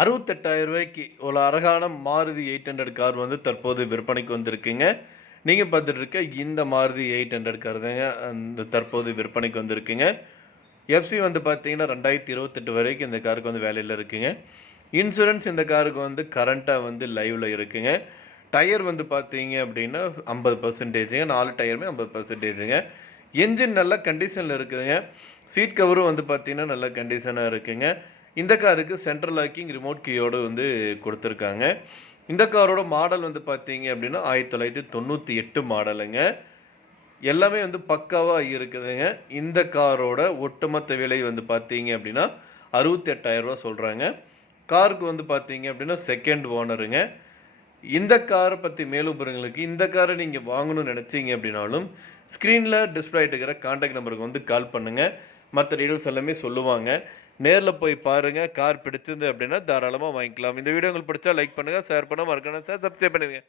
68,000 ரூபாய்க்கு ஒரு அழகான மாருதி 800 கார் வந்து தற்போது விற்பனைக்கு வந்திருக்குங்க. நீங்க பார்த்துட்டு இருக்க இந்த மாருதி 800 கார் தாங்க அந்த தற்போது விற்பனைக்கு வந்திருக்குங்க. எஃப்சி வந்து பார்த்தீங்கன்னா 2028 வரைக்கும் இந்த காருக்கு வந்து வேலையில இருக்குங்க. இன்சூரன்ஸ் இந்த காருக்கு வந்து கரண்ட்டா வந்து லைவ்ல இருக்குங்க. டயர் வந்து பார்த்தீங்க அப்படின்னா 50%ங்க 4 டயருமே 50%ங்க. என்ஜின் நல்ல கண்டிஷன்ல இருக்குதுங்க. சீட் கவரும் வந்து பார்த்தீங்கன்னா நல்ல கண்டிஷனா இருக்குங்க. இந்த காருக்கு சென்ட்ரல் லாக்கிங் ரிமோட் கீயோடு வந்து கொடுத்துருக்காங்க. இந்த காரோட மாடல் வந்து பார்த்தீங்க அப்படின்னா 1998 மாடலுங்க. எல்லாமே வந்து பக்காவா இருக்குதுங்க. இந்த காரோட ஒட்டுமொத்த விலை வந்து பார்த்தீங்க அப்படின்னா ரூ. 68,000 சொல்றாங்க. காருக்கு வந்து பார்த்தீங்க அப்படின்னா செகண்ட் ஓனருங்க. இந்த கார பத்தி மேலும் விவரங்களுக்கு இந்த காரை நீங்க வாங்கணும்னு நினைச்சீங்க அப்படின்னாலும் ஸ்க்ரீன்ல டிஸ்ப்ளே ஆயிட்டு இருக்கிற கான்டாக்ட் நம்பருக்கு வந்து கால் பண்ணுங்க. மற்ற டீடைல்ஸ் எல்லாமே சொல்லுவாங்க. நேர்ல போய் பாருங்க. கார் பிடிச்சிருந்து அப்படின்னா தாராளமா வாங்கிக்கலாம். இந்த வீடியோ உங்களுக்கு பிடிச்சா லைக் பண்ணுங்க, ஷேர் பண்ணுங்க, மறக்காம சப்ஸ்கிரைப் பண்ணிருங்க.